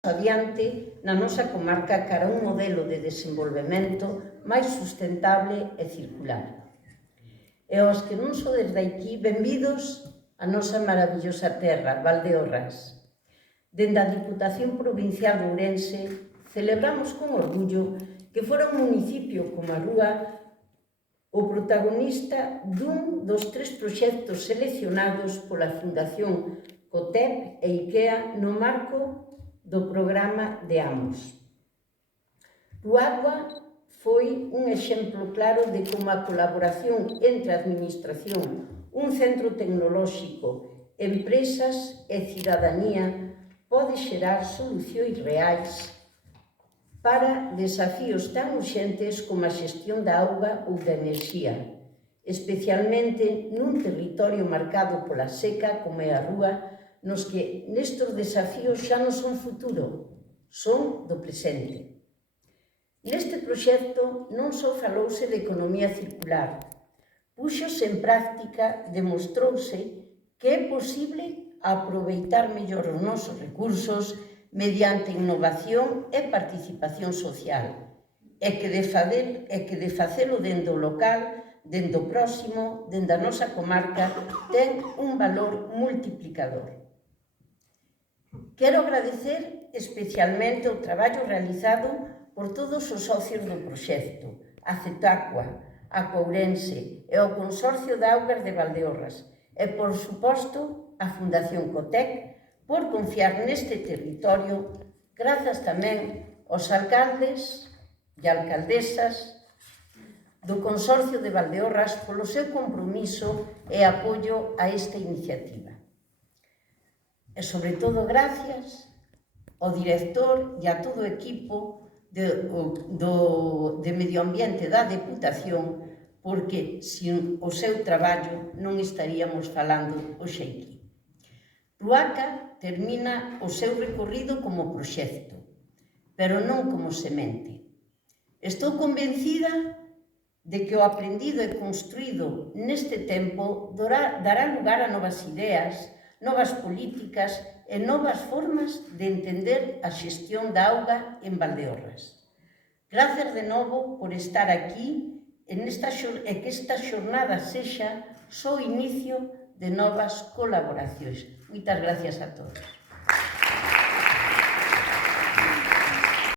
adiante na nosa comarca cara a un modelo de desenvolvemento máis sustentable e circular. E aos que non sodes daqui, benvidos a nosa maravillosa terra, Valdeorras. Dende a Diputación Provincial de Ourense, celebramos con orgullo que fora un municipio como a Rúa o protagonista dun dos 3 proxectos seleccionados pola Fundación COTEP e IKEA no marco do programa de Amos. Ruagua foi un exemplo claro de como a colaboración entre a Administración, un centro tecnolóxico, empresas e cidadanía pode xerar solucións reais para desafíos tan urxentes como a xestión da auga ou da enerxía, especialmente nun territorio marcado pola seca como é a Rúa, nos que nestes desafíos xa non son futuro, son do presente. Neste proxecto non só falouse de economía circular, puxose en práctica, demostrouse que é posible aproveitar mellor os nosos recursos mediante innovación e participación social, e que de facelo dende o local, dende o próximo, dende a nosa comarca, ten un valor multiplicador. Quero agradecer especialmente o traballo realizado por todos os socios do proxecto, a Cetacua, a Courense e o Consorcio de Augas de Valdeorras e, por suposto, a Fundación COTEC por confiar neste territorio, grazas tamén aos alcaldes e alcaldesas do Consorcio de Valdeorras polo seu compromiso e apoio a esta iniciativa. E, sobre todo, gracias ao director e a todo o equipo de Medio Ambiente da Deputación, porque sin o seu traballo non estaríamos falando hoxe aquí. Ruaca termina o seu recorrido como proxecto, pero non como semente. Estou convencida de que o aprendido e construído neste tempo dará lugar a novas ideas, novas políticas e novas formas de entender a xestión da auga en Valdeorras. Grazas de novo por estar aquí e que esta xornada sexa só o inicio de novas colaboracións. Moitas gracias a todos.